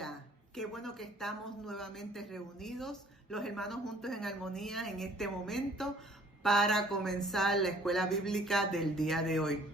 bendiga. Qué bueno que estamos nuevamente reunidos, los hermanos juntos en armonía en este momento para comenzar la escuela bíblica del día de hoy.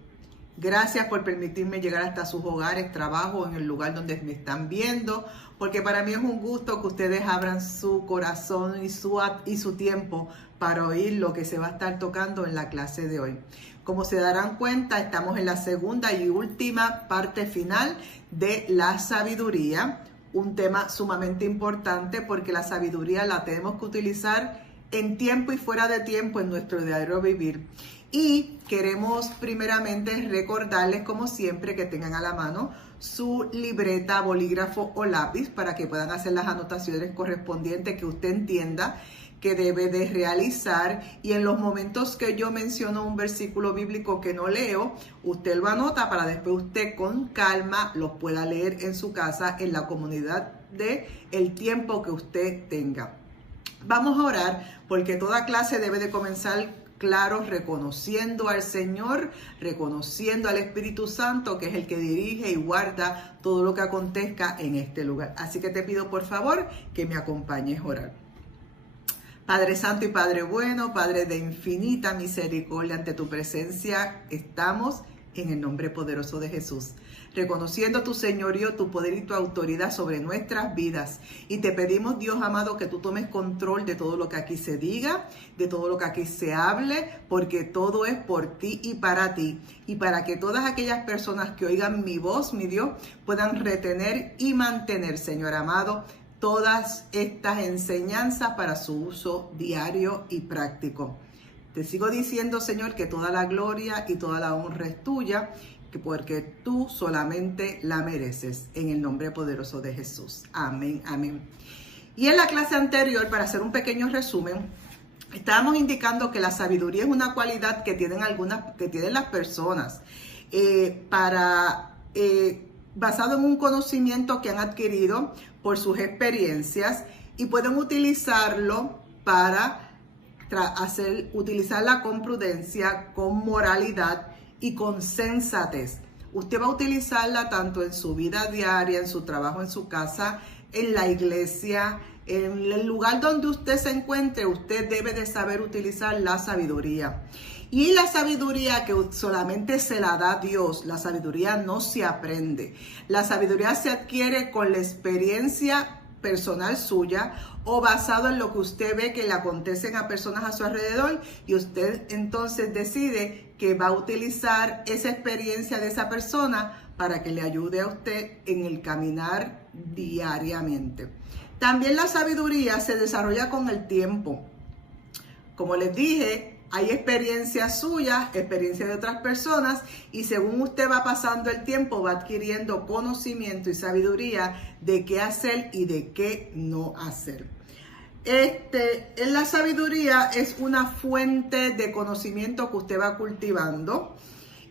Gracias por permitirme llegar hasta sus hogares, trabajo, en el lugar donde me están viendo, porque para mí es un gusto que ustedes abran su corazón y su tiempo para oír lo que se va a estar tocando en la clase de hoy. Como se darán cuenta, estamos en la segunda y última parte final de la sabiduría, un tema sumamente importante porque la sabiduría la tenemos que utilizar en tiempo y fuera de tiempo en nuestro diario vivir. Y queremos primeramente recordarles, como siempre, que tengan a la mano su libreta, bolígrafo o lápiz para que puedan hacer las anotaciones correspondientes que usted entienda que debe de realizar, y en los momentos que yo menciono un versículo bíblico que no leo, usted lo anota para después usted con calma los pueda leer en su casa en la comunidad de el tiempo que usted tenga. Vamos a orar porque toda clase debe de comenzar claro, reconociendo al Señor, reconociendo al Espíritu Santo, que es el que dirige y guarda todo lo que acontezca en este lugar. Así que te pido por favor que me acompañes a orar. Padre Santo y Padre bueno, Padre de infinita misericordia, ante tu presencia estamos en el nombre poderoso de Jesús, reconociendo tu señorío, tu poder y tu autoridad sobre nuestras vidas. Y te pedimos, Dios amado, que tú tomes control de todo lo que aquí se diga, de todo lo que aquí se hable, porque todo es por ti y para ti. Y para que todas aquellas personas que oigan mi voz, mi Dios, puedan retener y mantener, Señor amado, todas estas enseñanzas para su uso diario y práctico. Te sigo diciendo, Señor, que toda la gloria y toda la honra es tuya, porque tú solamente la mereces, en el nombre poderoso de Jesús. Amén, amén. Y en la clase anterior, para hacer un pequeño resumen, estábamos indicando que la sabiduría es una cualidad que tienen las personas basado en un conocimiento que han adquirido por sus experiencias, y pueden utilizarlo para utilizarla con prudencia, con moralidad y con sensatez. Usted va a utilizarla tanto en su vida diaria, en su trabajo, en su casa, en la iglesia, en el lugar donde usted se encuentre. Usted debe de saber utilizar la sabiduría. Y la sabiduría que solamente se la da Dios, la sabiduría no se aprende. La sabiduría se adquiere con la experiencia personal suya o basado en lo que usted ve que le acontecen a personas a su alrededor, y usted entonces decide que va a utilizar esa experiencia de esa persona para que le ayude a usted en el caminar diariamente. También la sabiduría se desarrolla con el tiempo. Como les dije, hay experiencias suyas, experiencias de otras personas, y según usted va pasando el tiempo, va adquiriendo conocimiento y sabiduría de qué hacer y de qué no hacer. En la sabiduría es una fuente de conocimiento que usted va cultivando,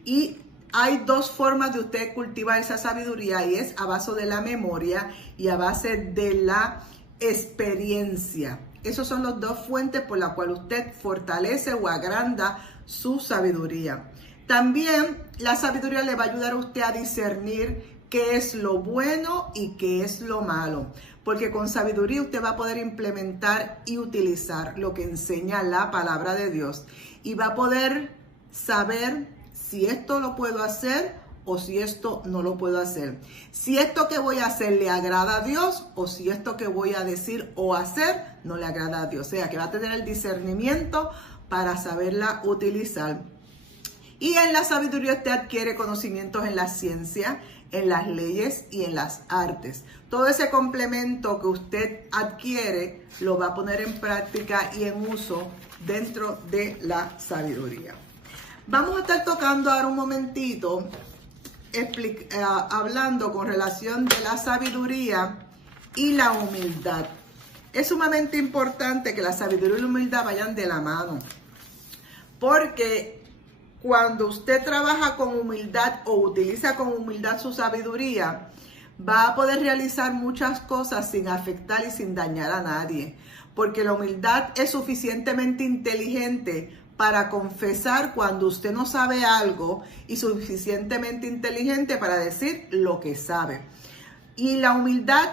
y hay dos formas de usted cultivar esa sabiduría, y es a base de la memoria y a base de la experiencia. Esas son las dos fuentes por las cuales usted fortalece o agranda su sabiduría. También la sabiduría le va a ayudar a usted a discernir qué es lo bueno y qué es lo malo. Porque con sabiduría usted va a poder implementar y utilizar lo que enseña la palabra de Dios. Y va a poder saber si esto lo puedo hacer o si esto no lo puedo hacer. Si esto que voy a hacer le agrada a Dios, o si esto que voy a decir o hacer no le agrada a Dios. O sea, que va a tener el discernimiento para saberla utilizar. Y en la sabiduría usted adquiere conocimientos en la ciencia, en las leyes y en las artes. Todo ese complemento que usted adquiere lo va a poner en práctica y en uso dentro de la sabiduría. Vamos a estar tocando ahora un momentito hablando con relación de la sabiduría y la humildad. Es sumamente importante que la sabiduría y la humildad vayan de la mano, porque cuando usted trabaja con humildad o utiliza con humildad su sabiduría, va a poder realizar muchas cosas sin afectar y sin dañar a nadie, porque la humildad es suficientemente inteligente para confesar cuando usted no sabe algo y suficientemente inteligente para decir lo que sabe. Y la humildad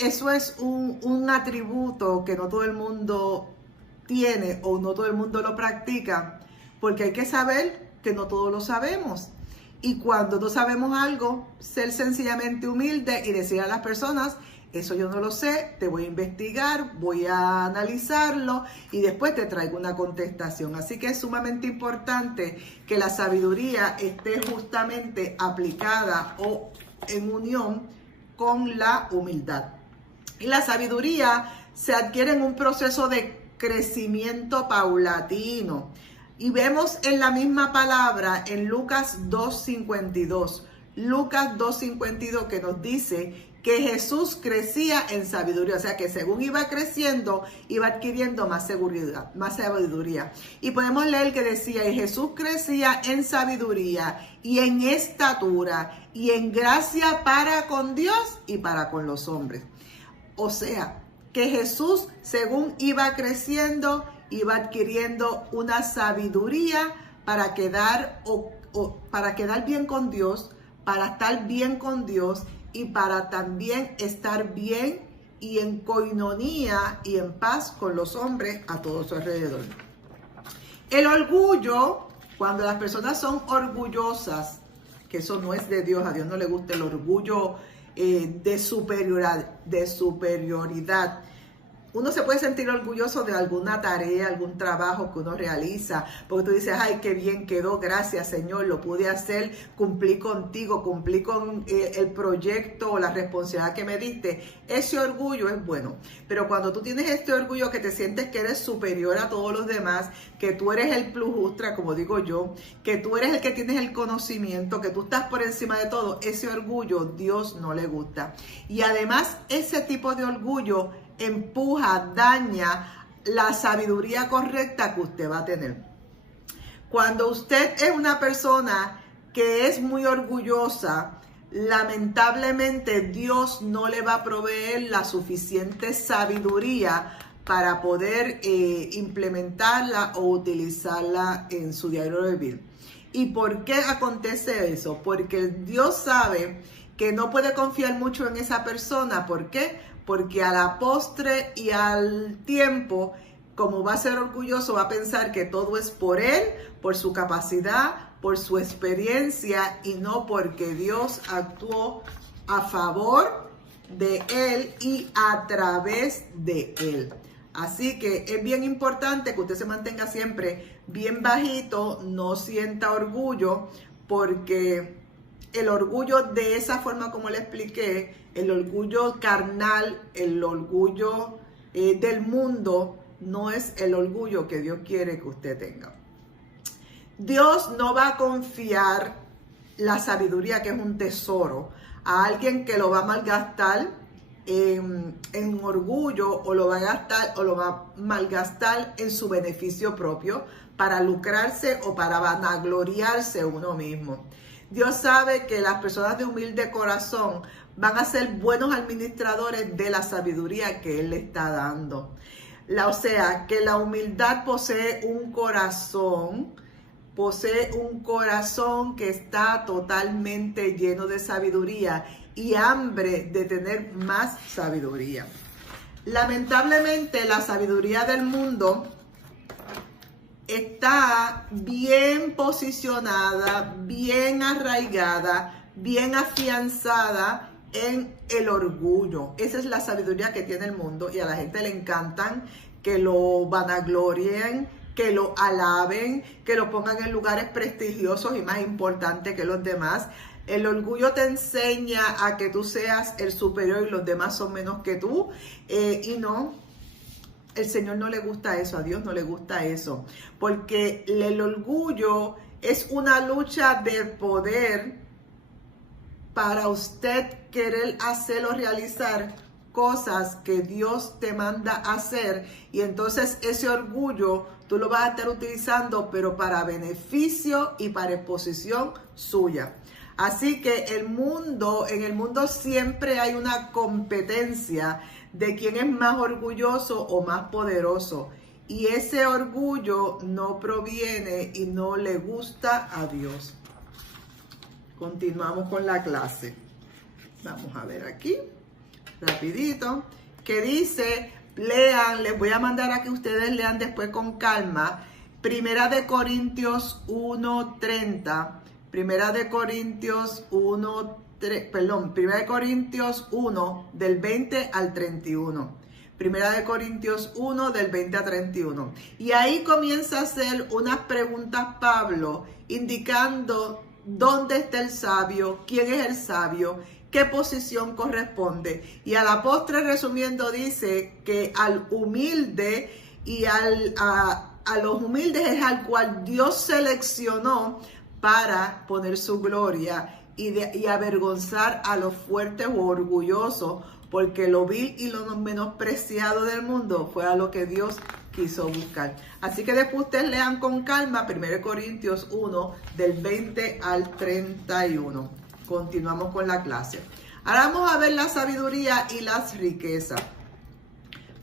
eso es un atributo que no todo el mundo tiene o no todo el mundo lo practica, porque hay que saber que no todos lo sabemos. Y cuando no sabemos algo, ser sencillamente humilde y decir a las personas, eso yo no lo sé, te voy a investigar, voy a analizarlo y después te traigo una contestación. Así que es sumamente importante que la sabiduría esté justamente aplicada o en unión con la humildad. Y la sabiduría se adquiere en un proceso de crecimiento paulatino. Y vemos en la misma palabra en Lucas 2:52. Lucas 2:52 que nos dice que Jesús crecía en sabiduría. O sea que según iba creciendo, iba adquiriendo más seguridad, más sabiduría. Y podemos leer que decía, y Jesús crecía en sabiduría y en estatura y en gracia para con Dios y para con los hombres. O sea, que Jesús, según iba creciendo, iba adquiriendo una sabiduría para quedar, para quedar bien con Dios, para estar bien con Dios y para también estar bien y en coinonía y en paz con los hombres a todo su alrededor. El orgullo, cuando las personas son orgullosas, que eso no es de Dios, a Dios no le gusta el orgullo de superioridad. Uno se puede sentir orgulloso de alguna tarea, algún trabajo que uno realiza, porque tú dices, ay, qué bien quedó, gracias Señor, lo pude hacer, cumplí contigo, cumplí con el proyecto o la responsabilidad que me diste. Ese orgullo es bueno, pero cuando tú tienes este orgullo que te sientes que eres superior a todos los demás, que tú eres el plus ultra, como digo yo, que tú eres el que tienes el conocimiento, que tú estás por encima de todo, ese orgullo Dios no le gusta. Y además ese tipo de orgullo empuja, daña la sabiduría correcta que usted va a tener. Cuando usted es una persona que es muy orgullosa, lamentablemente Dios no le va a proveer la suficiente sabiduría para poder implementarla o utilizarla en su diario de vivir. ¿Y por qué acontece eso? Porque Dios sabe que no puede confiar mucho en esa persona. ¿Por qué? Porque a la postre y al tiempo, como va a ser orgulloso, va a pensar que todo es por él, por su capacidad, por su experiencia y no porque Dios actuó a favor de él y a través de él. Así que es bien importante que usted se mantenga siempre bien bajito, no sienta orgullo, porque el orgullo de esa forma como le expliqué, el orgullo carnal, el orgullo del mundo, no es el orgullo que Dios quiere que usted tenga. Dios no va a confiar la sabiduría, que es un tesoro, a alguien que lo va a malgastar en orgullo o lo va a gastar o lo va a malgastar en su beneficio propio para lucrarse o para vanagloriarse uno mismo. Dios sabe que las personas de humilde corazón van a ser buenos administradores de la sabiduría que Él le está dando. O sea, que la humildad posee un corazón que está totalmente lleno de sabiduría y hambre de tener más sabiduría. Lamentablemente, la sabiduría del mundo está bien posicionada, bien arraigada, bien afianzada en el orgullo. Esa es la sabiduría que tiene el mundo y a la gente le encantan que lo vanaglorien, que lo alaben, que lo pongan en lugares prestigiosos y más importantes que los demás. El orgullo te enseña a que tú seas el superior y los demás son menos que tú. Y no, el Señor no le gusta eso, a Dios no le gusta eso. Porque el orgullo es una lucha de poder para usted querer hacer o realizar cosas que Dios te manda a hacer. Y entonces ese orgullo tú lo vas a estar utilizando, pero para beneficio y para exposición suya. Así que en el mundo siempre hay una competencia de quién es más orgulloso o más poderoso. Y ese orgullo no proviene y no le gusta a Dios. Continuamos con la clase. Vamos a ver aquí. rapidito, que dice, lean, les voy a mandar a que ustedes lean después con calma, Primera de Corintios 1:30, Primera de Corintios 1, Primera de Corintios 1 del 20 al 31. Primera de Corintios 1 del 20 a 31. Y ahí comienza a hacer unas preguntas Pablo, indicando dónde está el sabio, quién es el sabio, qué posición corresponde. Y a la postre, resumiendo, dice que al humilde y a los humildes es al cual Dios seleccionó para poner su gloria y avergonzar a los fuertes o orgullosos, porque lo vil y lo menospreciado del mundo fue a lo que Dios quiso buscar. Así que después ustedes lean con calma 1 Corintios 1 del 20 al 31. Continuamos con la clase. Ahora vamos a ver la sabiduría y las riquezas.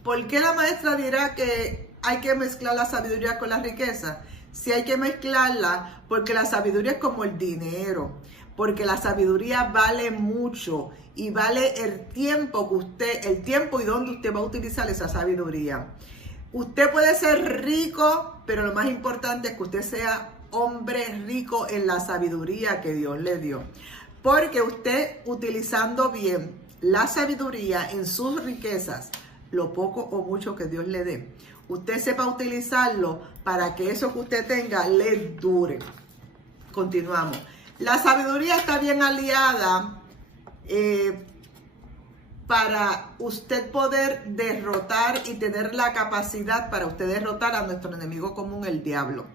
¿Por qué la maestra dirá que hay que mezclar la sabiduría con la riqueza? Si hay que mezclarla, porque la sabiduría es como el dinero, porque la sabiduría vale mucho y vale el tiempo y dónde usted va a utilizar esa sabiduría. Usted puede ser rico, pero lo más importante es que usted sea hombre rico en la sabiduría que Dios le dio. Porque usted, utilizando bien la sabiduría en sus riquezas, lo poco o mucho que Dios le dé, usted sepa utilizarlo para que eso que usted tenga le dure. Continuamos. La sabiduría está bien aliada para usted poder derrotar y tener la capacidad para usted derrotar a nuestro enemigo común, el diablo.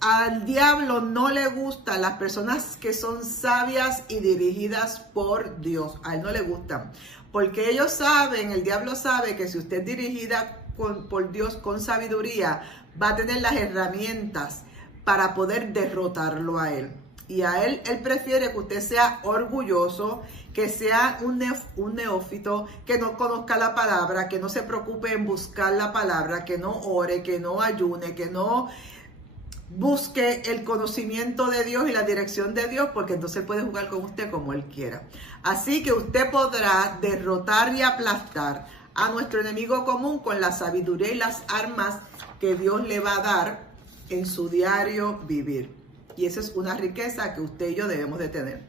Al diablo no le gustan las personas que son sabias y dirigidas por Dios. A él no le gustan. Porque ellos saben, el diablo sabe que si usted es dirigida por Dios con sabiduría, va a tener las herramientas para poder derrotarlo a él. Y a él prefiere que usted sea orgulloso, que sea un neófito, que no conozca la palabra, que no se preocupe en buscar la palabra, que no ore, que no ayune, que no busque el conocimiento de Dios y la dirección de Dios, porque entonces puede jugar con usted como él quiera. Así que usted podrá derrotar y aplastar a nuestro enemigo común con la sabiduría y las armas que Dios le va a dar en su diario vivir. Y esa es una riqueza que usted y yo debemos de tener.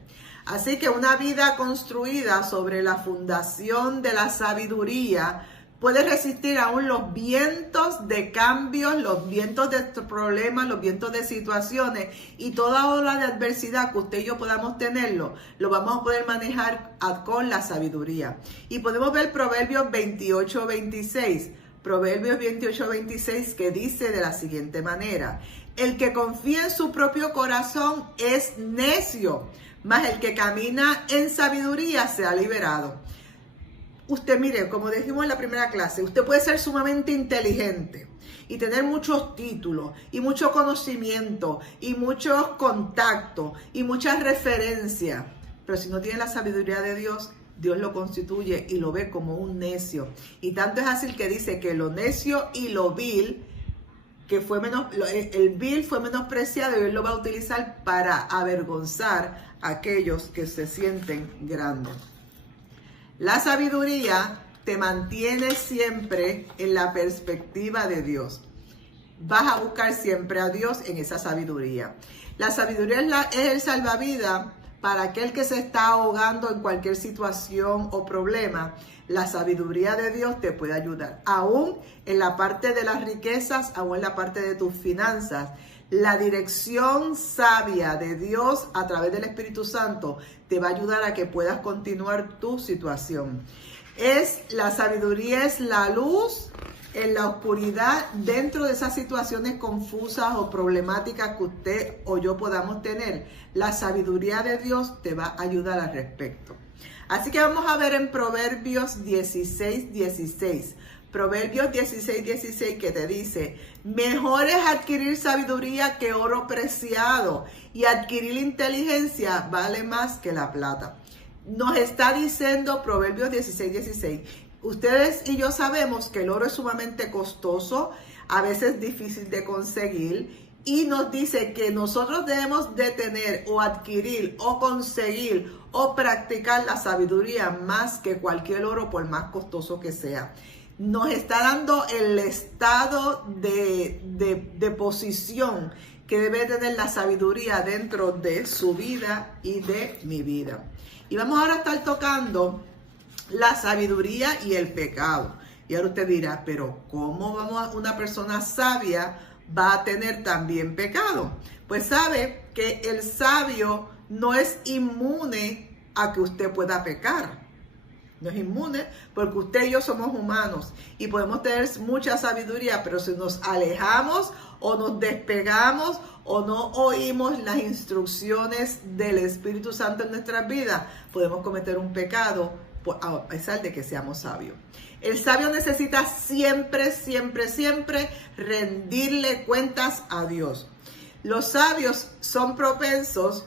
Así que una vida construida sobre la fundación de la sabiduría puede resistir aún los vientos de cambios, los vientos de problemas, los vientos de situaciones y toda ola de adversidad que usted y yo podamos tenerlo, lo vamos a poder manejar con la sabiduría. Y podemos ver Proverbios 28:26. Proverbios 28:26 que dice de la siguiente manera: el que confía en su propio corazón es necio, mas el que camina en sabiduría se ha liberado. Usted, mire, como dijimos en la primera clase, usted puede ser sumamente inteligente y tener muchos títulos y mucho conocimiento y muchos contactos y muchas referencias, pero si no tiene la sabiduría de Dios, Dios lo constituye y lo ve como un necio. Y tanto es así que dice que lo necio y lo vil, el vil fue menospreciado, y él lo va a utilizar para avergonzar a aquellos que se sienten grandes. La sabiduría te mantiene siempre en la perspectiva de Dios. Vas a buscar siempre a Dios en esa sabiduría. La sabiduría es el salvavidas para aquel que se está ahogando en cualquier situación o problema. La sabiduría de Dios te puede ayudar, aún en la parte de las riquezas, aún en la parte de tus finanzas. La dirección sabia de Dios a través del Espíritu Santo te va a ayudar a que puedas continuar tu situación. La sabiduría es la luz en la oscuridad dentro de esas situaciones confusas o problemáticas que usted o yo podamos tener. La sabiduría de Dios te va a ayudar al respecto. Así que vamos a ver en Proverbios 16:16. Proverbios 16:16 que te dice: mejor es adquirir sabiduría que oro preciado, y adquirir inteligencia vale más que la plata. Nos está diciendo Proverbios 16:16. Ustedes y yo sabemos que el oro es sumamente costoso, a veces difícil de conseguir, y nos dice que nosotros debemos de tener o adquirir o conseguir o practicar la sabiduría más que cualquier oro, por más costoso que sea. Nos está dando el estado de posición que debe tener la sabiduría dentro de su vida y de mi vida. Y vamos ahora a estar tocando la sabiduría y el pecado. Y ahora usted dirá, pero ¿cómo una persona sabia va a tener también pecado? Pues sabe que el sabio no es inmune a que usted pueda pecar. No es inmune porque usted y yo somos humanos y podemos tener mucha sabiduría, pero si nos alejamos o nos despegamos o no oímos las instrucciones del Espíritu Santo en nuestras vidas, podemos cometer un pecado a pesar de que seamos sabios. El sabio necesita siempre, siempre, siempre rendirle cuentas a Dios. Los sabios son propensos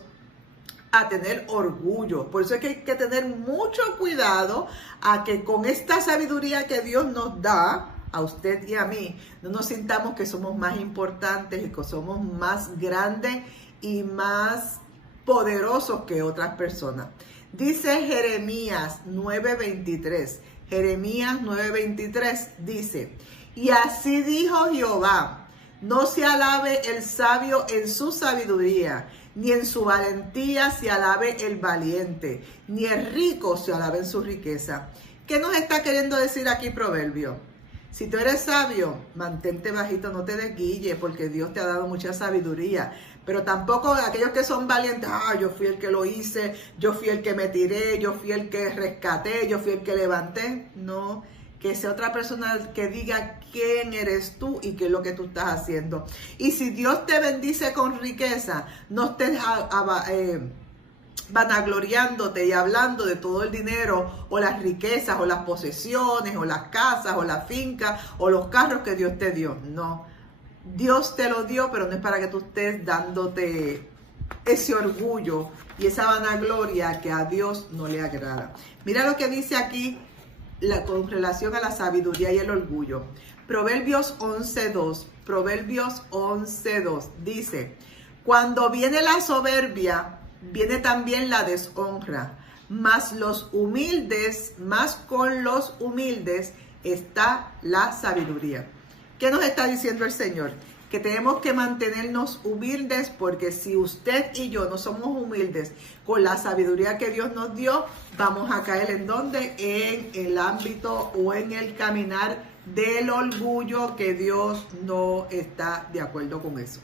a tener orgullo. Por eso es que hay que tener mucho cuidado a que con esta sabiduría que Dios nos da, a usted y a mí, no nos sintamos que somos más importantes y que somos más grandes y más poderosos que otras personas. Dice Jeremías 9:23. Jeremías 9:23 dice, y así dijo Jehová, no se alabe el sabio en su sabiduría, ni en su valentía se alabe el valiente, ni el rico se alabe en su riqueza. ¿Qué nos está queriendo decir aquí Proverbio? Si tú eres sabio, mantente bajito, no te desguille, porque Dios te ha dado mucha sabiduría. Pero tampoco aquellos que son valientes, yo fui el que lo hice, yo fui el que me tiré, yo fui el que rescaté, yo fui el que levanté. No, que sea otra persona que diga quién eres tú y qué es lo que tú estás haciendo. Y si Dios te bendice con riqueza, no estés vanagloriándote y hablando de todo el dinero o las riquezas o las posesiones o las casas o la finca o los carros que Dios te dio. No, Dios te lo dio, pero no es para que tú estés dándote ese orgullo y esa vanagloria que a Dios no le agrada. Mira lo que dice aquí con relación a la sabiduría y el orgullo. Proverbios 11:2. Proverbios 11:2 dice, cuando viene la soberbia, viene también la deshonra, mas con los humildes está la sabiduría. ¿Qué nos está diciendo el Señor? Que tenemos que mantenernos humildes, porque si usted y yo no somos humildes con la sabiduría que Dios nos dio, vamos a caer ¿en dónde? En el ámbito o en el caminar del orgullo, que Dios no está de acuerdo con eso.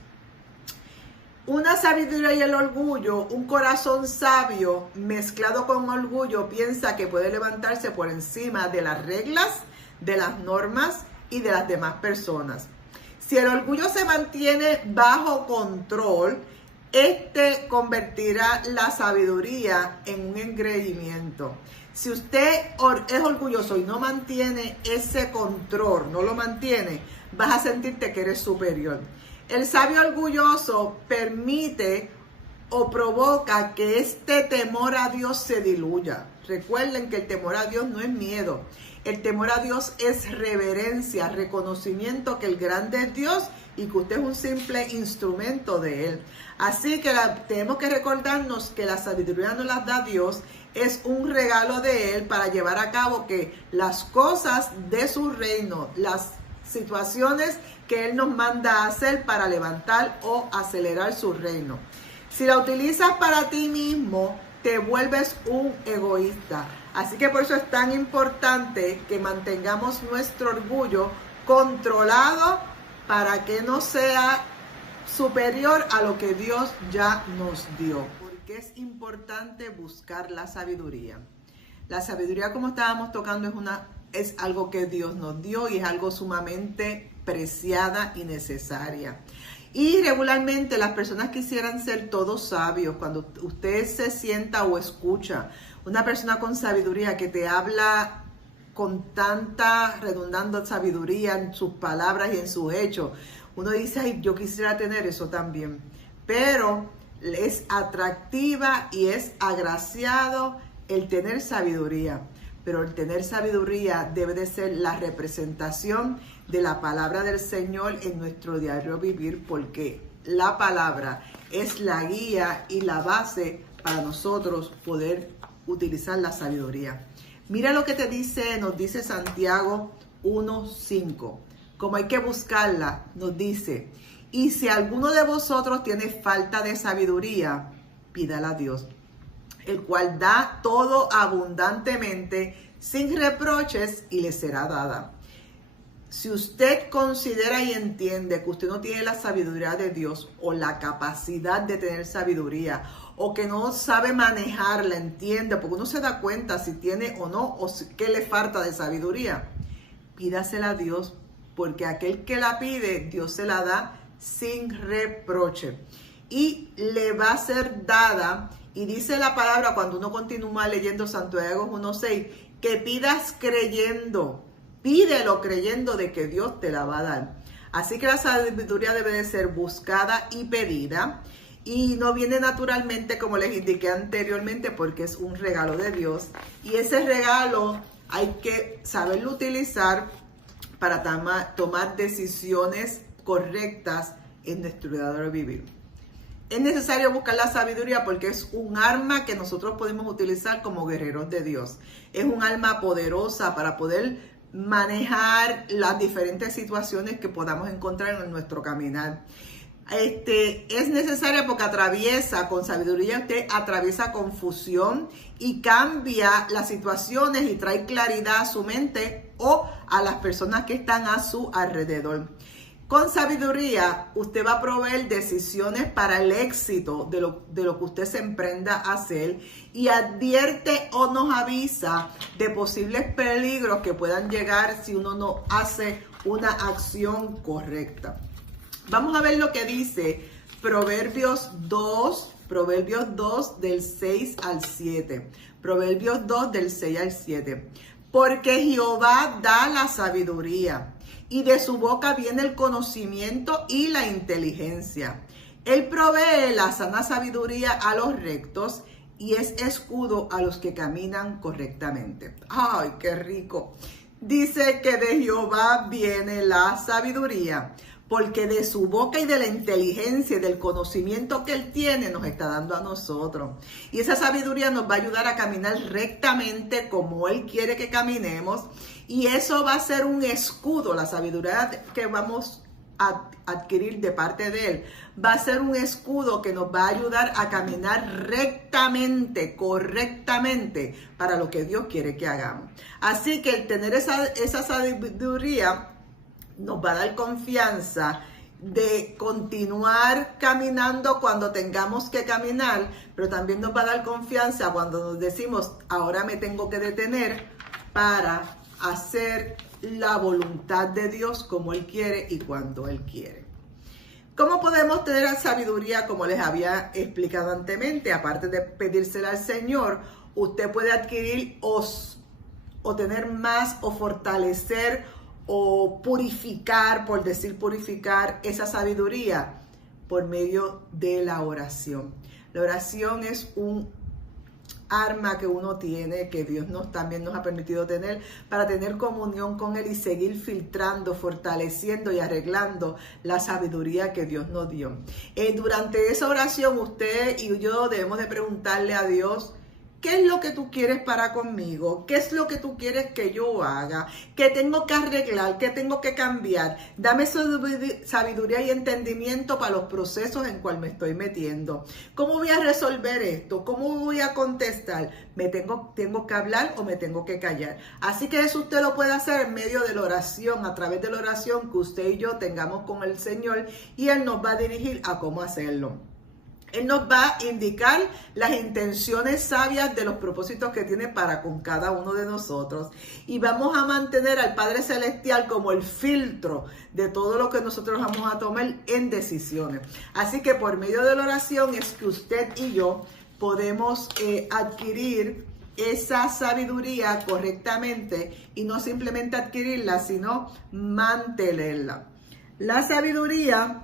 Una sabiduría y el orgullo, un corazón sabio mezclado con orgullo piensa que puede levantarse por encima de las reglas, de las normas y de las demás personas. Si el orgullo se mantiene bajo control, este convertirá la sabiduría en un engreimiento. Si usted es orgulloso y no mantiene ese control, no lo mantiene, vas a sentirte que eres superior. El sabio orgulloso permite o provoca que este temor a Dios se diluya. Recuerden que el temor a Dios no es miedo. El temor a Dios es reverencia, reconocimiento que el grande es Dios y que usted es un simple instrumento de Él. Así que tenemos que recordarnos que la sabiduría nos la da Dios, es un regalo de Él para llevar a cabo que las cosas de su reino, las situaciones que Él nos manda a hacer para levantar o acelerar su reino. Si la utilizas para ti mismo, te vuelves un egoísta. Así que por eso es tan importante que mantengamos nuestro orgullo controlado para que no sea superior a lo que Dios ya nos dio. Porque es importante buscar la sabiduría. La sabiduría, como estábamos tocando, es algo que Dios nos dio y es algo sumamente preciada y necesaria. Y regularmente las personas quisieran ser todos sabios. Cuando usted se sienta o escucha una persona con sabiduría que te habla con tanta redundante sabiduría en sus palabras y en sus hechos, uno dice, ay, yo quisiera tener eso también. Pero es atractiva y es agraciado el tener sabiduría. Pero el tener sabiduría debe de ser la representación de la palabra del Señor en nuestro diario vivir, porque la palabra es la guía y la base para nosotros poder utilizar la sabiduría. Mira lo que nos dice Santiago 1:5. Como hay que buscarla, nos dice, y si alguno de vosotros tiene falta de sabiduría, pídala a Dios, el cual da todo abundantemente, sin reproches, y le será dada. Si usted considera y entiende que usted no tiene la sabiduría de Dios o la capacidad de tener sabiduría, o que no sabe manejarla, entiende, porque uno se da cuenta si tiene o no, o qué le falta de sabiduría, pídasela a Dios, porque aquel que la pide, Dios se la da sin reproche. Y le va a ser dada, y dice la palabra cuando uno continúa leyendo Santiago 1:6, que pidas creyendo. Pídelo creyendo de que Dios te la va a dar. Así que la sabiduría debe de ser buscada y pedida. Y no viene naturalmente, como les indiqué anteriormente, porque es un regalo de Dios. Y ese regalo hay que saberlo utilizar para tomar decisiones correctas en nuestro diario vivir. Es necesario buscar la sabiduría porque es un arma que nosotros podemos utilizar como guerreros de Dios. Es un arma poderosa para poder manejar las diferentes situaciones que podamos encontrar en nuestro caminar. Es necesaria porque con sabiduría usted atraviesa confusión y cambia las situaciones y trae claridad a su mente o a las personas que están a su alrededor. Con sabiduría usted va a proveer decisiones para el éxito de lo que usted se emprenda a hacer y advierte o nos avisa de posibles peligros que puedan llegar si uno no hace una acción correcta. Vamos a ver lo que dice Proverbios 2 del 6 al 7. Proverbios 2 del 6 al 7. Porque Jehová da la sabiduría, y de su boca viene el conocimiento y la inteligencia. Él provee la sana sabiduría a los rectos y es escudo a los que caminan correctamente. ¡Ay, qué rico! Dice que de Jehová viene la sabiduría, porque de su boca y de la inteligencia y del conocimiento que Él tiene nos está dando a nosotros. Y esa sabiduría nos va a ayudar a caminar rectamente como Él quiere que caminemos. Y eso va a ser un escudo, la sabiduría que vamos a adquirir de parte de Él. Va a ser un escudo que nos va a ayudar a caminar rectamente, correctamente, para lo que Dios quiere que hagamos. Así que el tener esa sabiduría nos va a dar confianza de continuar caminando cuando tengamos que caminar, pero también nos va a dar confianza cuando nos decimos, ahora me tengo que detener para hacer la voluntad de Dios como Él quiere y cuando Él quiere. ¿Cómo podemos tener sabiduría? Como les había explicado anteriormente, aparte de pedírsela al Señor, usted puede adquirir o tener más o fortalecer o purificar, por decir purificar, esa sabiduría por medio de la oración. La oración es un arma que uno tiene, que Dios también nos ha permitido tener para tener comunión con Él y seguir filtrando, fortaleciendo y arreglando la sabiduría que Dios nos dio. Durante esa oración usted y yo debemos de preguntarle a Dios, ¿qué es lo que tú quieres para conmigo? ¿Qué es lo que tú quieres que yo haga? ¿Qué tengo que arreglar? ¿Qué tengo que cambiar? Dame sabiduría y entendimiento para los procesos en cual me estoy metiendo. ¿Cómo voy a resolver esto? ¿Cómo voy a contestar? ¿Tengo que hablar o me tengo que callar? Así que eso usted lo puede hacer en medio de la oración, a través de la oración que usted y yo tengamos con el Señor, y Él nos va a dirigir a cómo hacerlo. Él nos va a indicar las intenciones sabias de los propósitos que tiene para con cada uno de nosotros. Y vamos a mantener al Padre Celestial como el filtro de todo lo que nosotros vamos a tomar en decisiones. Así que por medio de la oración es que usted y yo podemos adquirir esa sabiduría correctamente, y no simplemente adquirirla, sino mantenerla. La sabiduría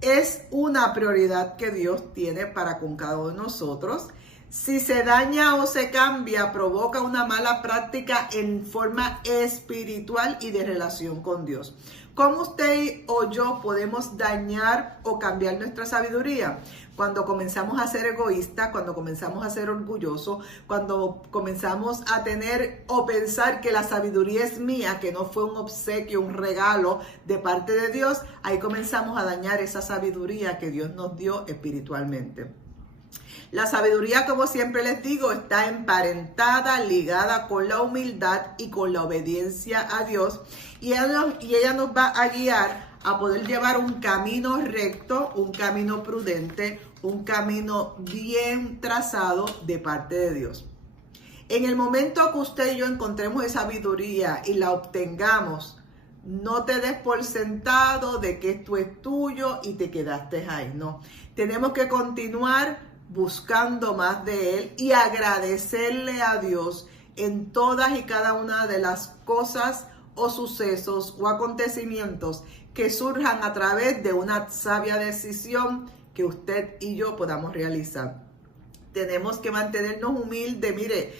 es una prioridad que Dios tiene para con cada uno de nosotros. Si se daña o se cambia, provoca una mala práctica en forma espiritual y de relación con Dios. ¿Cómo usted o yo podemos dañar o cambiar nuestra sabiduría? Cuando comenzamos a ser egoístas, cuando comenzamos a ser orgullosos, cuando comenzamos a tener o pensar que la sabiduría es mía, que no fue un obsequio, un regalo de parte de Dios, ahí comenzamos a dañar esa sabiduría que Dios nos dio espiritualmente. La sabiduría, como siempre les digo, está emparentada, ligada con la humildad y con la obediencia a Dios. Y ella nos va a guiar a poder llevar un camino recto, un camino prudente, un camino bien trazado de parte de Dios. En el momento que usted y yo encontremos esa sabiduría y la obtengamos, no te des por sentado de que esto es tuyo y te quedaste ahí. No, tenemos que continuar buscando más de Él y agradecerle a Dios en todas y cada una de las cosas o sucesos o acontecimientos que surjan a través de una sabia decisión que usted y yo podamos realizar. Tenemos que mantenernos humildes, mire,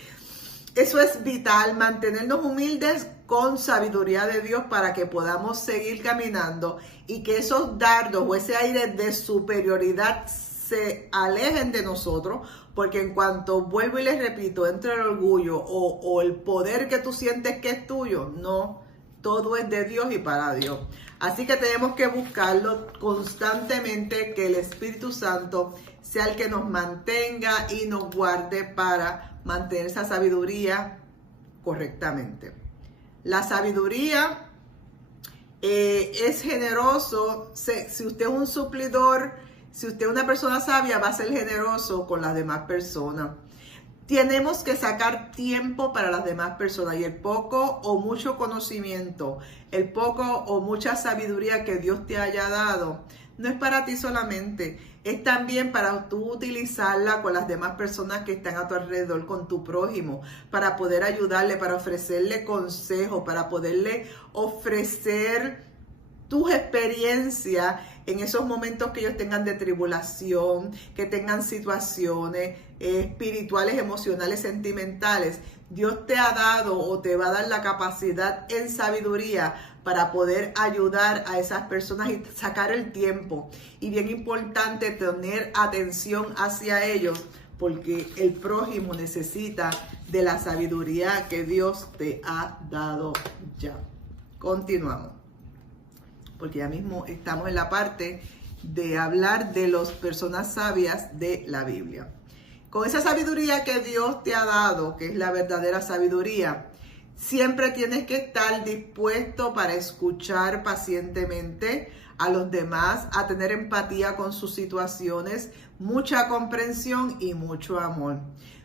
eso es vital, mantenernos humildes con sabiduría de Dios para que podamos seguir caminando y que esos dardos o ese aire de superioridad se alejen de nosotros, porque en cuanto, vuelvo y les repito, entre el orgullo o el poder que tú sientes que es tuyo, no, todo es de Dios y para Dios. Así que tenemos que buscarlo constantemente, que el Espíritu Santo sea el que nos mantenga y nos guarde para mantener esa sabiduría correctamente. La sabiduría es generoso. Si usted es un suplidor, si usted es una persona sabia, va a ser generoso con las demás personas. Tenemos que sacar tiempo para las demás personas, y el poco o mucho conocimiento, el poco o mucha sabiduría que Dios te haya dado, no es para ti solamente, es también para tú utilizarla con las demás personas que están a tu alrededor, con tu prójimo, para poder ayudarle, para ofrecerle consejo, para poderle ofrecer tus experiencias en esos momentos que ellos tengan de tribulación, que tengan situaciones espirituales, emocionales, sentimentales. Dios te ha dado o te va a dar la capacidad en sabiduría para poder ayudar a esas personas y sacar el tiempo. Y bien importante tener atención hacia ellos, porque el prójimo necesita de la sabiduría que Dios te ha dado ya. Continuamos, porque ya mismo estamos en la parte de hablar de las personas sabias de la Biblia. Con esa sabiduría que Dios te ha dado, que es la verdadera sabiduría, siempre tienes que estar dispuesto para escuchar pacientemente a los demás, a tener empatía con sus situaciones, mucha comprensión y mucho amor.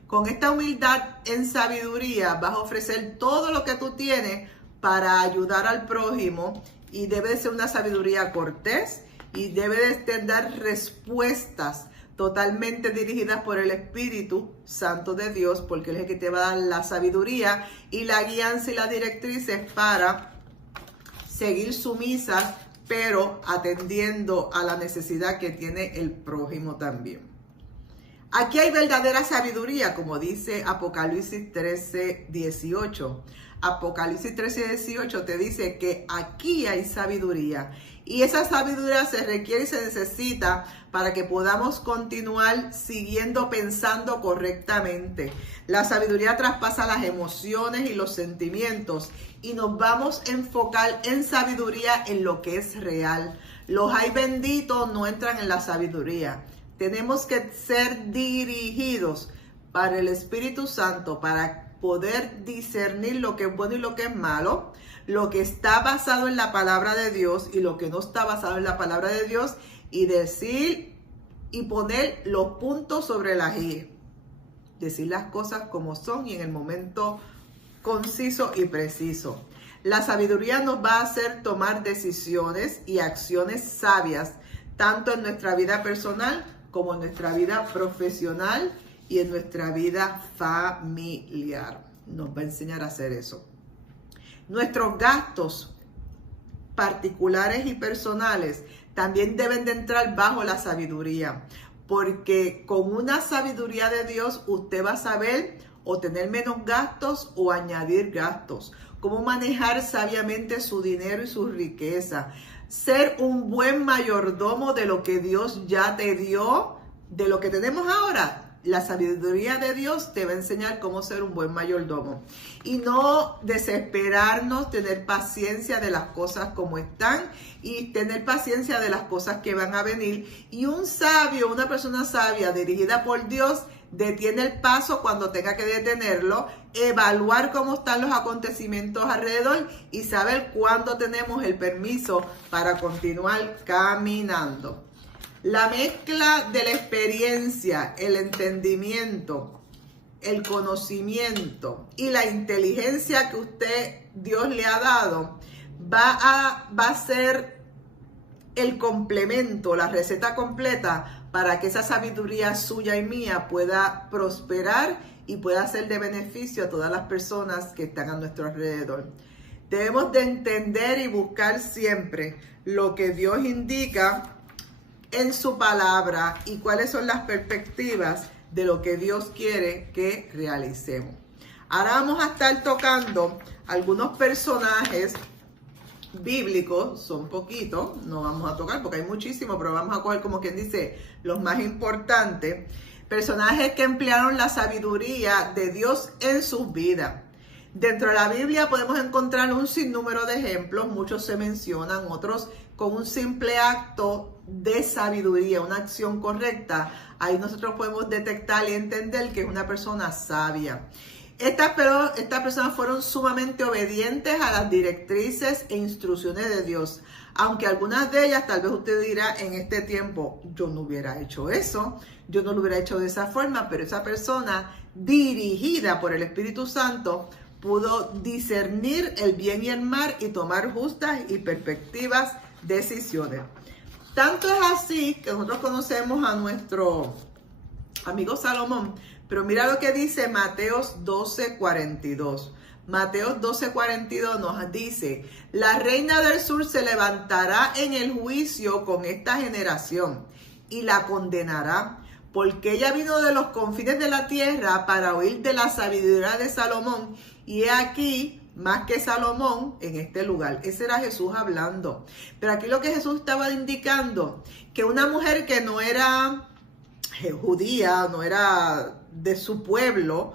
Con esta humildad en sabiduría vas a ofrecer todo lo que tú tienes para ayudar al prójimo, y debe de ser una sabiduría cortés y debe de dar respuestas totalmente dirigidas por el Espíritu Santo de Dios, porque Él es el que te va a dar la sabiduría y la guianza y las directrices para seguir sumisas, pero atendiendo a la necesidad que tiene el prójimo también. Aquí hay verdadera sabiduría, como dice Apocalipsis 13:18. Apocalipsis 13:18 te dice que aquí hay sabiduría, y esa sabiduría se requiere y se necesita para que podamos continuar siguiendo pensando correctamente. La sabiduría traspasa las emociones y los sentimientos, y nos vamos a enfocar en sabiduría en lo que es real. Los ay benditos no entran en la sabiduría. Tenemos que ser dirigidos para el Espíritu Santo para poder discernir lo que es bueno y lo que es malo, lo que está basado en la palabra de Dios y lo que no está basado en la palabra de Dios, y decir y poner los puntos sobre las i. Decir las cosas como son y en el momento conciso y preciso. La sabiduría nos va a hacer tomar decisiones y acciones sabias, tanto en nuestra vida personal como en nuestra vida profesional y en nuestra vida familiar. Nos va a enseñar a hacer eso. Nuestros gastos particulares y personales también deben de entrar bajo la sabiduría. porque con una sabiduría de Dios usted va a saber o tener menos gastos o añadir gastos, cómo manejar sabiamente su dinero y su riqueza, ser un buen mayordomo de lo que Dios ya te dio, de lo que tenemos ahora. La sabiduría de Dios te va a enseñar cómo ser un buen mayordomo y no desesperarnos, tener paciencia de las cosas como están y tener paciencia de las cosas que van a venir. Y un sabio, una persona sabia dirigida por Dios, detiene el paso cuando tenga que detenerlo, evaluar cómo están los acontecimientos alrededor y saber cuándo tenemos el permiso para continuar caminando. La mezcla de la experiencia, el entendimiento, el conocimiento y la inteligencia que Dios le ha dado, va a ser el complemento, la receta completa para que esa sabiduría suya y mía pueda prosperar y pueda ser de beneficio a todas las personas que están a nuestro alrededor. Debemos de entender y buscar siempre lo que Dios indica en su palabra y cuáles son las perspectivas de lo que Dios quiere que realicemos. Ahora vamos a estar tocando algunos personajes bíblicos, son poquitos, no vamos a tocar porque hay muchísimos, pero vamos a coger como quien dice los más importantes, personajes que emplearon la sabiduría de Dios en sus vidas. Dentro de la Biblia podemos encontrar un sinnúmero de ejemplos, muchos se mencionan, otros con un simple acto de sabiduría, una acción correcta. Ahí nosotros podemos detectar y entender que es una persona sabia. Estas personas fueron sumamente obedientes a las directrices e instrucciones de Dios. Aunque algunas de ellas, tal vez usted dirá en este tiempo, yo no hubiera hecho eso, yo no lo hubiera hecho de esa forma, pero esa persona dirigida por el Espíritu Santo pudo discernir el bien y el mal y tomar justas y perspectivas decisiones. Tanto es así que nosotros conocemos a nuestro amigo Salomón, pero mira lo que dice Mateos 12:42. Mateos 12:42 nos dice: la reina del sur se levantará en el juicio con esta generación y la condenará, porque ella vino de los confines de la tierra para oír de la sabiduría de Salomón, y he aquí más que Salomón en este lugar. Ese era Jesús hablando. Pero aquí lo que Jesús estaba indicando, que una mujer que no era judía, no era de su pueblo,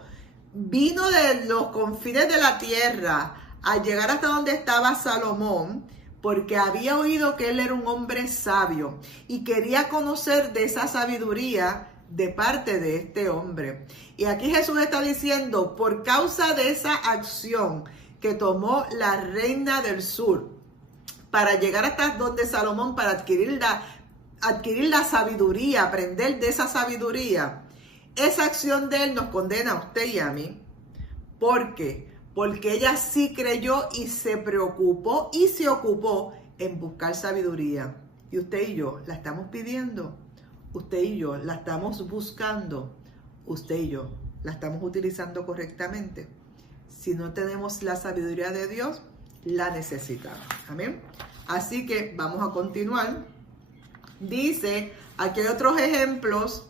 vino de los confines de la tierra a llegar hasta donde estaba Salomón, porque había oído que él era un hombre sabio y quería conocer de esa sabiduría de parte de este hombre. Y aquí Jesús está diciendo, por causa de esa acción que tomó la reina del sur para llegar hasta donde Salomón, para adquirir la sabiduría, aprender de esa sabiduría, esa acción de él nos condena a usted y a mí. ¿Por qué? Porque ella sí creyó y se preocupó y se ocupó en buscar sabiduría. Y usted y yo la estamos pidiendo. Usted y yo la estamos buscando. Usted y yo la estamos utilizando correctamente. Si no tenemos la sabiduría de Dios, la necesitamos. Amén. Así que vamos a continuar. Dice, aquí hay otros ejemplos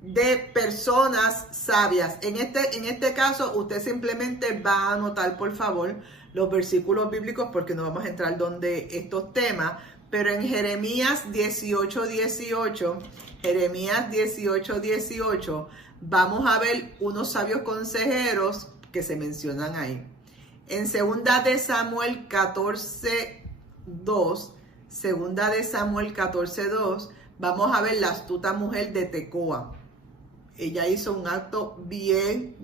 de personas sabias. En este caso, usted simplemente va a anotar, por favor, los versículos bíblicos porque no vamos a entrar donde estos temas. Pero en Jeremías 18:18, Jeremías 18:18, vamos a ver unos sabios consejeros que se mencionan ahí. En 2 de Samuel 14:2, 2 de Samuel 14:2, vamos a ver la astuta mujer de Tecoa. Ella hizo un acto bien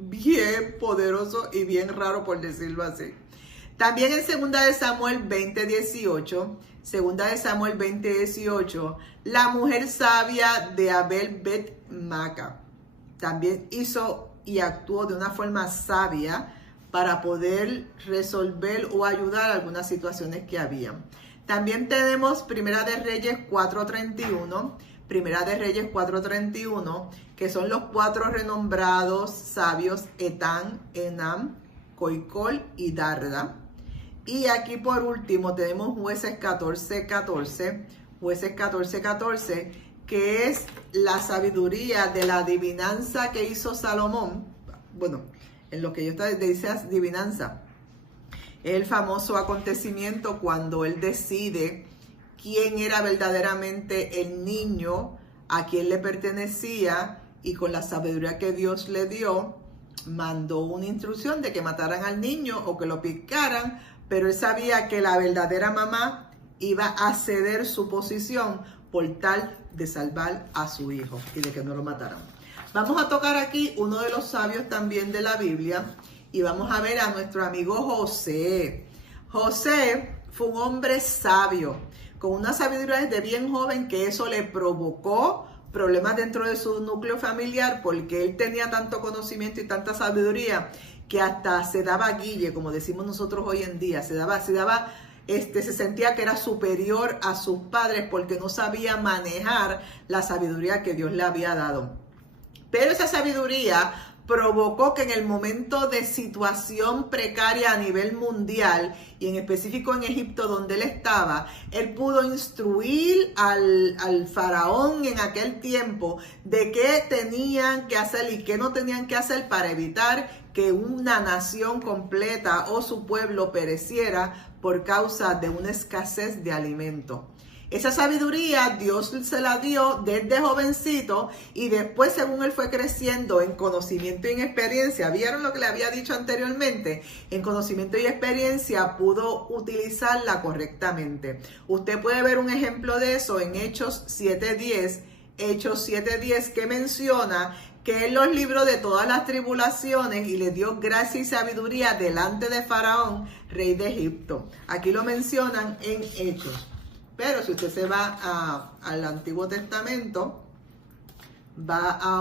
poderoso y bien raro, por decirlo así. También en 2 de Samuel 20:18, 2 de Samuel 20:18, la mujer sabia de Abel Bet Maca también hizo y actuó de una forma sabia para poder resolver o ayudar algunas situaciones que había. También tenemos Primera de Reyes 4:31, Primera de Reyes 4:31, que son los 4 renombrados sabios Etán, Enam, Coicol y Darda. Y aquí por último tenemos Jueces 14:14, Jueces 14:14, que es la sabiduría de la adivinanza que hizo Salomón. Bueno, en lo que yo dice adivinanza, el famoso acontecimiento cuando él decide quién era verdaderamente el niño, a quién le pertenecía, y con la sabiduría que Dios le dio, mandó una instrucción de que mataran al niño o que lo picaran, pero él sabía que la verdadera mamá iba a ceder su posición por tal de salvar a su hijo y de que no lo mataran. Vamos a tocar aquí uno de los sabios también de la Biblia y vamos a ver a nuestro amigo José. José fue un hombre sabio, con una sabiduría desde bien joven, que eso le provocó problemas dentro de su núcleo familiar, porque él tenía tanto conocimiento y tanta sabiduría que hasta se daba guille, como decimos nosotros hoy en día, se sentía que era superior a sus padres porque no sabía manejar la sabiduría que Dios le había dado. Pero esa sabiduría provocó que en el momento de situación precaria a nivel mundial, y en específico en Egipto donde él estaba, él pudo instruir al faraón en aquel tiempo de qué tenían que hacer y qué no tenían que hacer para evitar que una nación completa o su pueblo pereciera por causa de una escasez de alimento. Esa sabiduría Dios se la dio desde jovencito y después, según él fue creciendo en conocimiento y en experiencia, ¿vieron lo que le había dicho anteriormente? En conocimiento y experiencia pudo utilizarla correctamente. Usted puede ver un ejemplo de eso en Hechos 7:10, que menciona que él los libró de todas las tribulaciones y le dio gracia y sabiduría delante de Faraón, rey de Egipto. Aquí lo mencionan en Hechos. Pero si usted se va al Antiguo Testamento, va a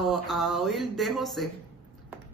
oír de José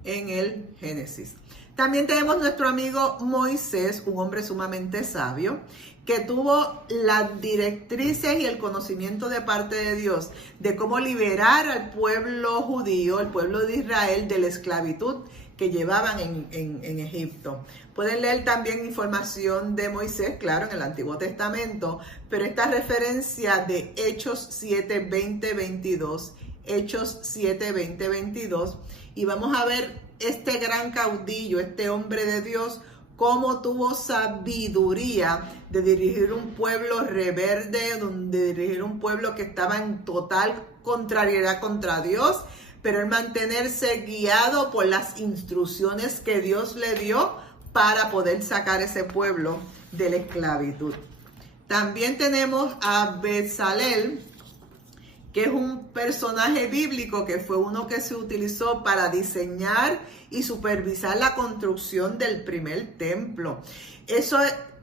en el Génesis. También tenemos nuestro amigo Moisés, un hombre sumamente sabio, que tuvo las directrices y el conocimiento de parte de Dios de cómo liberar al pueblo judío, el pueblo de Israel, de la esclavitud que llevaban en Egipto. Pueden leer también información de Moisés, claro, en el Antiguo Testamento, pero esta referencia de Hechos 7:20-22, Hechos 7:20-22, y vamos a ver este gran caudillo, este hombre de Dios, cómo tuvo sabiduría de dirigir un pueblo rebelde, de dirigir un pueblo que estaba en total contrariedad contra Dios, pero el mantenerse guiado por las instrucciones que Dios le dio para poder sacar ese pueblo de la esclavitud. También tenemos a Bezalel, que es un personaje bíblico que fue uno que se utilizó para diseñar y supervisar la construcción del primer templo. Eso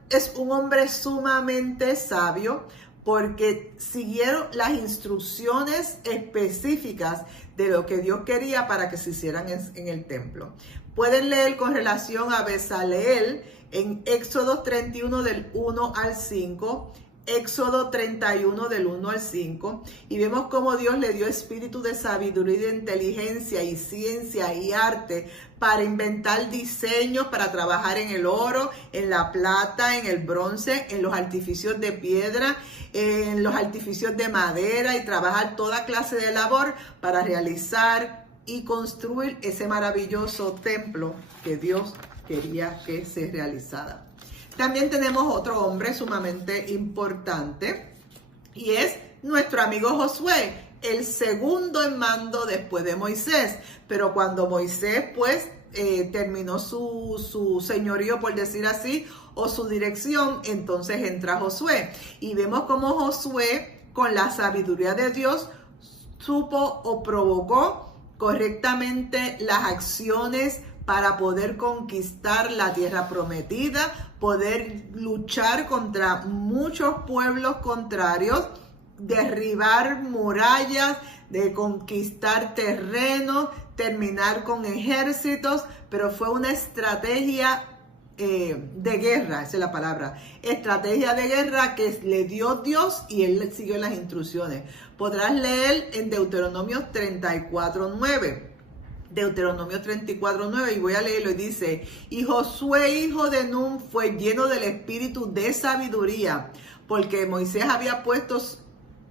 es un hombre sumamente sabio porque siguieron las instrucciones específicas de lo que Dios quería para que se hicieran en el templo. Pueden leer con relación a Bezalel en Éxodo 31 del 1 al 5, Éxodo 31 del 1 al 5, y vemos cómo Dios le dio espíritu de sabiduría y de inteligencia y ciencia y arte para inventar diseños, para trabajar en el oro, en la plata, en el bronce, en los artificios de piedra, en los artificios de madera, y trabajar toda clase de labor para realizar y construir ese maravilloso templo que Dios quería que se realizara. También tenemos otro hombre sumamente importante y es nuestro amigo Josué, el segundo en mando después de Moisés. Pero cuando Moisés terminó su señorío, por decir así, o su dirección, entonces entra Josué. Y vemos cómo Josué, con la sabiduría de Dios, supo o provocó correctamente las acciones para poder conquistar la tierra prometida, poder luchar contra muchos pueblos contrarios, derribar murallas, de conquistar terrenos, terminar con ejércitos, pero fue una estrategia de guerra, esa es la palabra, estrategia de guerra que le dio Dios y él siguió las instrucciones. Podrás leer en Deuteronomio 34:9. Deuteronomio 34:9, y voy a leerlo, y dice: y Josué hijo de Nun fue lleno del espíritu de sabiduría, porque Moisés había puesto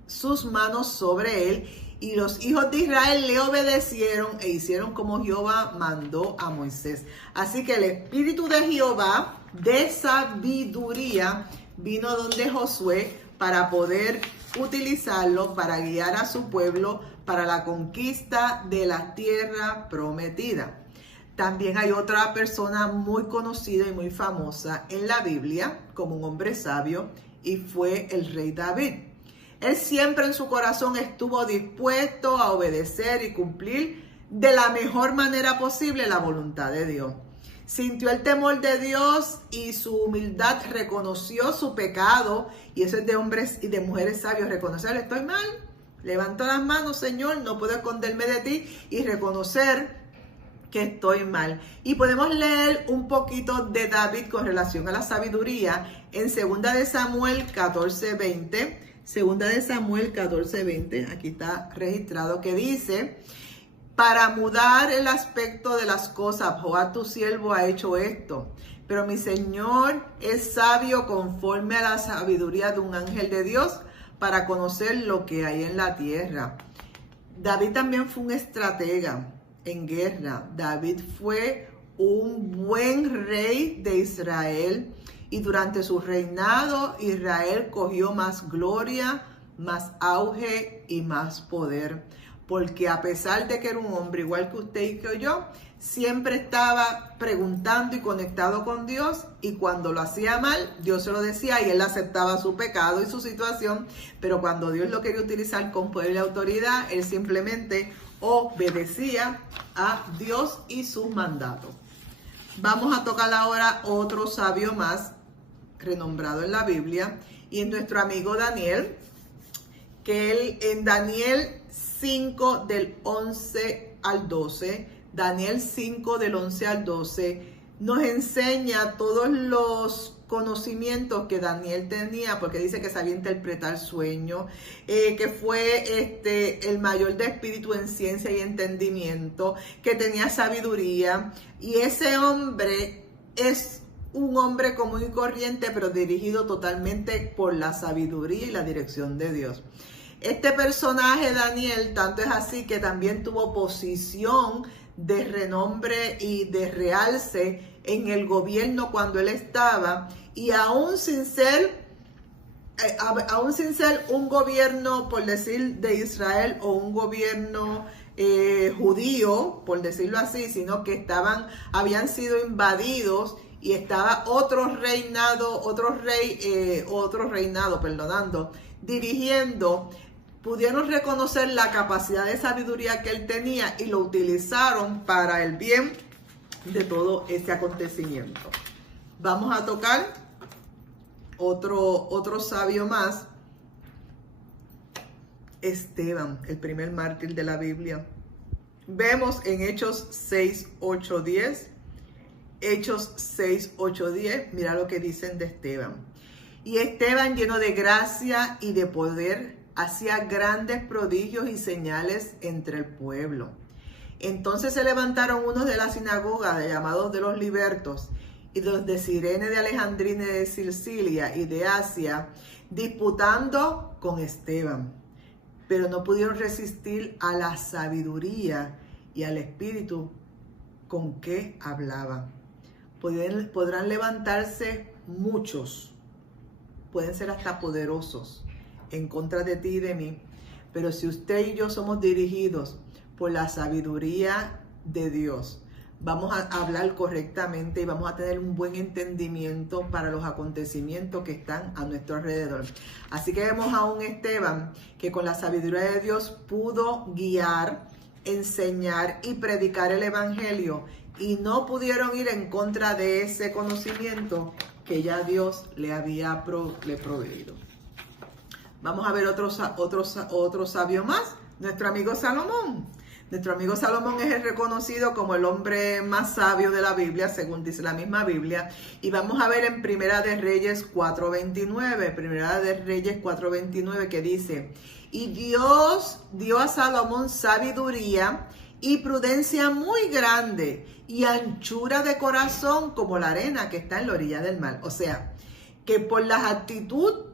sus manos sobre él, y los hijos de Israel le obedecieron e hicieron como Jehová mandó a Moisés. Así que el espíritu de Jehová de sabiduría vino donde Josué para poder utilizarlo para guiar a su pueblo para la conquista de la tierra prometida. También hay otra persona muy conocida y muy famosa en la Biblia como un hombre sabio, y fue el rey David. Él siempre en su corazón estuvo dispuesto a obedecer y cumplir de la mejor manera posible la voluntad de Dios. Sintió el temor de Dios y su humildad, reconoció su pecado, y eso es de hombres y de mujeres sabios, reconocer: estoy mal, levanto las manos, Señor, no puedo esconderme de ti, y reconocer que estoy mal. Y podemos leer un poquito de David con relación a la sabiduría en 2 de Samuel 14:20. 2 de Samuel 14:20, aquí está registrado, que dice: para mudar el aspecto de las cosas, Jehová tu siervo ha hecho esto, pero mi Señor es sabio conforme a la sabiduría de un ángel de Dios para conocer lo que hay en la tierra. David también fue un estratega en guerra. David fue un buen rey de Israel, y durante su reinado Israel cogió más gloria, más auge y más poder, porque a pesar de que era un hombre igual que usted y que yo, siempre estaba preguntando y conectado con Dios, y cuando lo hacía mal, Dios se lo decía y él aceptaba su pecado y su situación, pero cuando Dios lo quería utilizar con poder y autoridad, él simplemente obedecía a Dios y sus mandatos. Vamos a tocar ahora otro sabio más renombrado en la Biblia, y es nuestro amigo Daniel, que él en Daniel 5 del 11 al 12, Daniel 5 del 11 al 12, nos enseña todos los conocimientos que Daniel tenía, porque dice que sabía interpretar sueños, que fue el mayor de espíritu en ciencia y entendimiento, que tenía sabiduría, y ese hombre es un hombre común y corriente, pero dirigido totalmente por la sabiduría y la dirección de Dios. Este personaje, Daniel, tanto es así que también tuvo posición de renombre y de realce en el gobierno cuando él estaba, y aún sin ser un gobierno, por decir, de Israel, o un gobierno judío, por decirlo así, sino que habían sido invadidos, y estaba otro reinado, dirigiendo. Pudieron reconocer la capacidad de sabiduría que él tenía y lo utilizaron para el bien de todo este acontecimiento. Vamos a tocar otro sabio más, Esteban, el primer mártir de la Biblia. Vemos en Hechos 6, 8, 10. Hechos 6, 8, 10, mira lo que dicen de Esteban. Y Esteban, lleno de gracia y de poder, hacía grandes prodigios y señales entre el pueblo. Entonces se levantaron unos de la sinagoga, llamados de los libertos, y los de Cirene, de Alejandrina, de Sicilia y de Asia, disputando con Esteban. Pero no pudieron resistir a la sabiduría y al espíritu con que hablaba. Podrán levantarse muchos, pueden ser hasta poderosos, en contra de ti y de mí, pero si usted y yo somos dirigidos por la sabiduría de Dios, vamos a hablar correctamente y vamos a tener un buen entendimiento para los acontecimientos que están a nuestro alrededor. Así que vemos a un Esteban que con la sabiduría de Dios pudo guiar, enseñar y predicar el evangelio, y no pudieron ir en contra de ese conocimiento que ya Dios le había proveído. Vamos a ver otro sabio más, nuestro amigo Salomón. Nuestro amigo Salomón es el reconocido como el hombre más sabio de la Biblia, según dice la misma Biblia. Y vamos a ver en Primera de Reyes 4:29, Primera de Reyes 4:29, que dice: y Dios dio a Salomón sabiduría y prudencia muy grande, y anchura de corazón como la arena que está en la orilla del mar. O sea, que por la actitud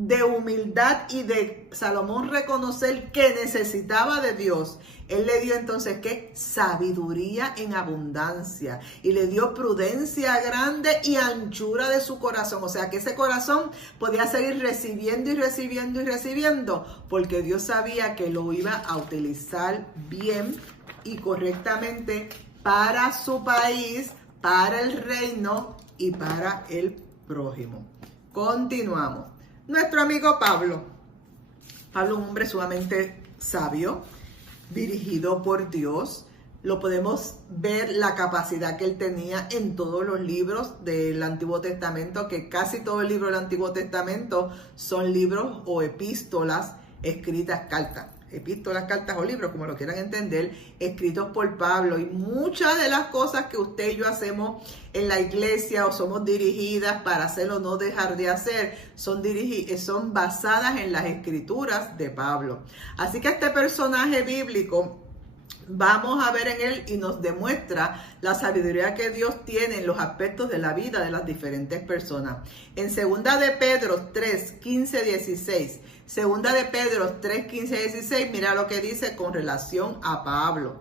de humildad y de Salomón reconocer que necesitaba de Dios, él le dio entonces ¿qué? Sabiduría en abundancia, y le dio prudencia grande y anchura de su corazón. O sea que ese corazón podía seguir recibiendo y recibiendo y recibiendo, porque Dios sabía que lo iba a utilizar bien y correctamente para su país, para el reino y para el prójimo. Continuamos. Nuestro amigo Pablo, un hombre sumamente sabio, dirigido por Dios. Lo podemos ver la capacidad que él tenía en todos los libros del Antiguo Testamento, que casi todo el libro del Antiguo Testamento son libros o epístolas escritas, epístolas, cartas o libros, como lo quieran entender, escritos por Pablo. Y muchas de las cosas que usted y yo hacemos en la iglesia o somos dirigidas para hacer o no dejar de hacer, son basadas en las escrituras de Pablo. Así que este personaje bíblico, vamos a ver en él y nos demuestra la sabiduría que Dios tiene en los aspectos de la vida de las diferentes personas. En 2 de Pedro 3, 15, 16, 2 de Pedro 3, 15, 16, mira lo que dice con relación a Pablo.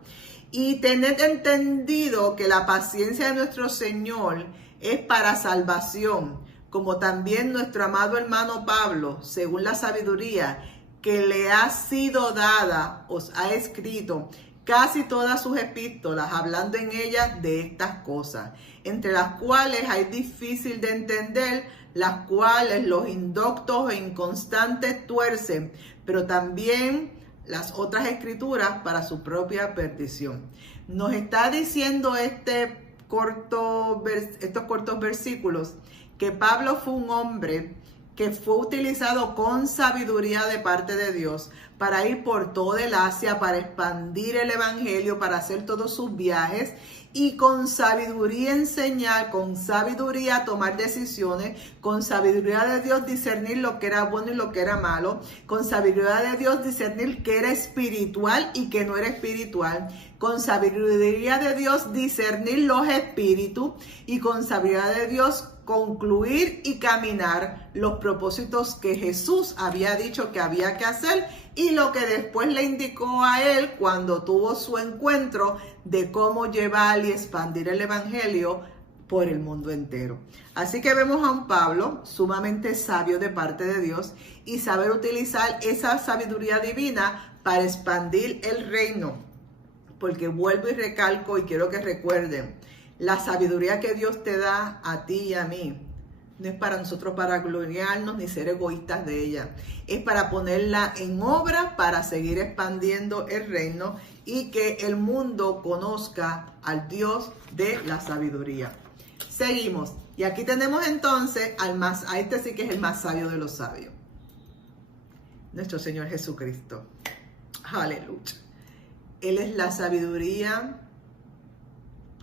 Y tened entendido que la paciencia de nuestro Señor es para salvación, como también nuestro amado hermano Pablo, según la sabiduría que le ha sido dada, os ha escrito casi todas sus epístolas, hablando en ellas de estas cosas, entre las cuales hay difícil de entender, las cuales los indoctos e inconstantes tuercen, pero también las otras escrituras para su propia perdición. Nos está diciendo estos cortos versículos que Pablo fue un hombre que fue utilizado con sabiduría de parte de Dios para ir por toda el Asia, para expandir el evangelio, para hacer todos sus viajes y con sabiduría enseñar, con sabiduría tomar decisiones, con sabiduría de Dios discernir lo que era bueno y lo que era malo, con sabiduría de Dios discernir qué era espiritual y qué no era espiritual, con sabiduría de Dios discernir los espíritus y con sabiduría de Dios concluir y caminar los propósitos que Jesús había dicho que había que hacer y lo que después le indicó a él cuando tuvo su encuentro de cómo llevar y expandir el evangelio por el mundo entero. Así que vemos a un Pablo sumamente sabio de parte de Dios y saber utilizar esa sabiduría divina para expandir el reino. Porque vuelvo y recalco y quiero que recuerden, la sabiduría que Dios te da a ti y a mí no es para nosotros para gloriarnos ni ser egoístas de ella. Es para ponerla en obra para seguir expandiendo el reino y que el mundo conozca al Dios de la sabiduría. Seguimos. Y aquí tenemos entonces a este sí que es el más sabio de los sabios. Nuestro Señor Jesucristo. Aleluya. Él es la sabiduría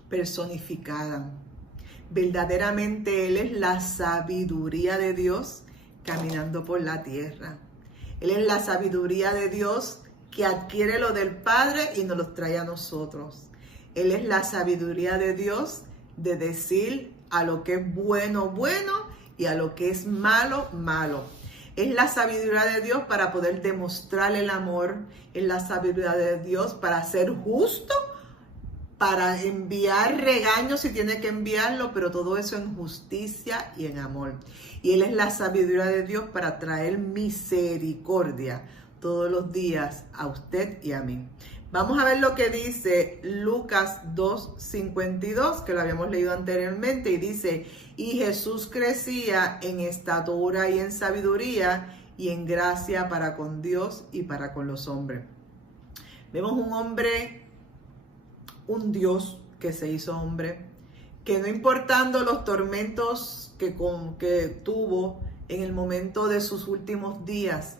personificada. Verdaderamente Él es la sabiduría de Dios caminando por la tierra. Él es la sabiduría de Dios que adquiere lo del Padre y nos lo trae a nosotros. Él es la sabiduría de Dios de decir a lo que es bueno, bueno y a lo que es malo, malo. Es la sabiduría de Dios para poder demostrar el amor. Es la sabiduría de Dios para ser justo, para enviar regaños si tiene que enviarlo, pero todo eso en justicia y en amor. Y Él es la sabiduría de Dios para traer misericordia todos los días a usted y a mí. Vamos a ver lo que dice Lucas 2:52, que lo habíamos leído anteriormente, y dice: y Jesús crecía en estatura y en sabiduría y en gracia para con Dios y para con los hombres. Vemos un hombre, un Dios que se hizo hombre, que no importando los tormentos que tuvo en el momento de sus últimos días,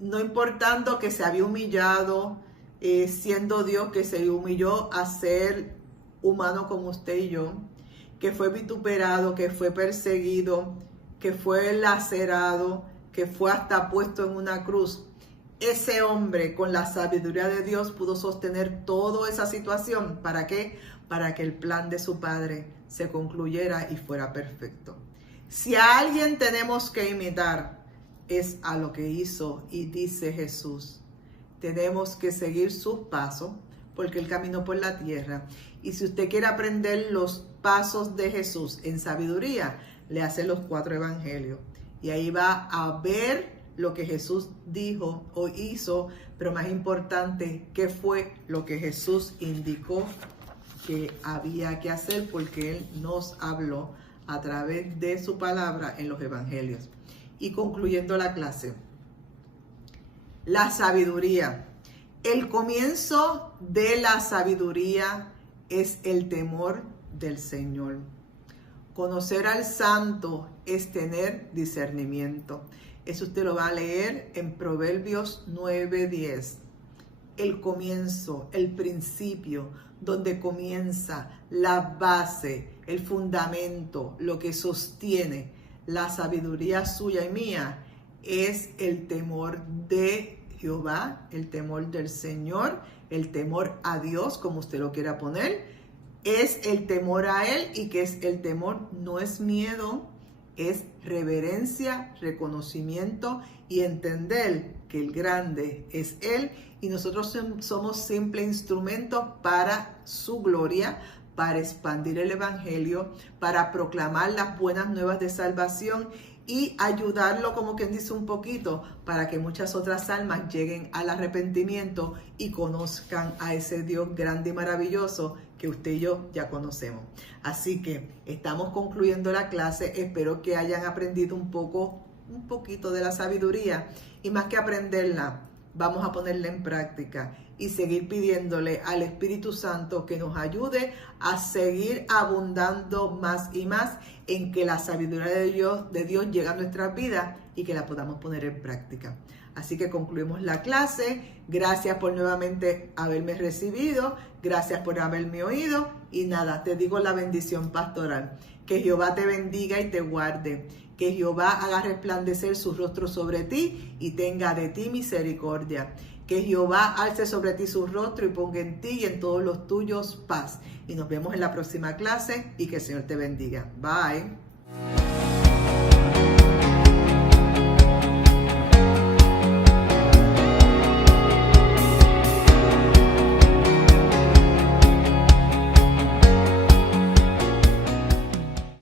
no importando que se había humillado, siendo Dios, que se humilló a ser humano como usted y yo, que fue vituperado, que fue perseguido, que fue lacerado, que fue hasta puesto en una cruz. Ese hombre con la sabiduría de Dios pudo sostener toda esa situación. ¿Para qué? Para que el plan de su Padre se concluyera y fuera perfecto. Si a alguien tenemos que imitar es a lo que hizo y dice Jesús. Tenemos que seguir sus pasos porque Él caminó por la tierra. Y si usted quiere aprender los pasos de Jesús en sabiduría, le hace los 4 evangelios. Y ahí va a ver lo que Jesús dijo o hizo, pero más importante, qué fue lo que Jesús indicó que había que hacer, porque Él nos habló a través de su palabra en los evangelios. Y concluyendo la clase, la sabiduría. El comienzo de la sabiduría es el temor del Señor. Conocer al santo es tener discernimiento. Eso usted lo va a leer en Proverbios 9:10. El comienzo, el principio, donde comienza la base, el fundamento, lo que sostiene la sabiduría suya y mía, es el temor de Jehová, el temor del Señor, el temor a Dios, como usted lo quiera poner, es el temor a Él. ¿Y que es el temor? No es miedo, es reverencia, reconocimiento y entender que el grande es Él y nosotros somos simple instrumentos para su gloria, para expandir el evangelio, para proclamar las buenas nuevas de salvación y ayudarlo, como quien dice, un poquito para que muchas otras almas lleguen al arrepentimiento y conozcan a ese Dios grande y maravilloso que usted y yo ya conocemos. Así que estamos concluyendo la clase. Espero que hayan aprendido un poquito de la sabiduría, y más que aprenderla, vamos a ponerla en práctica y seguir pidiéndole al Espíritu Santo que nos ayude a seguir abundando más y más en que la sabiduría de Dios llegue a nuestras vidas y que la podamos poner en práctica. Así que concluimos la clase. Gracias por nuevamente haberme recibido. Gracias por haberme oído. Y nada, te digo la bendición pastoral. Que Jehová te bendiga y te guarde. Que Jehová haga resplandecer su rostro sobre ti y tenga de ti misericordia. Que Jehová alce sobre ti su rostro y ponga en ti y en todos los tuyos paz. Y nos vemos en la próxima clase y que el Señor te bendiga. Bye.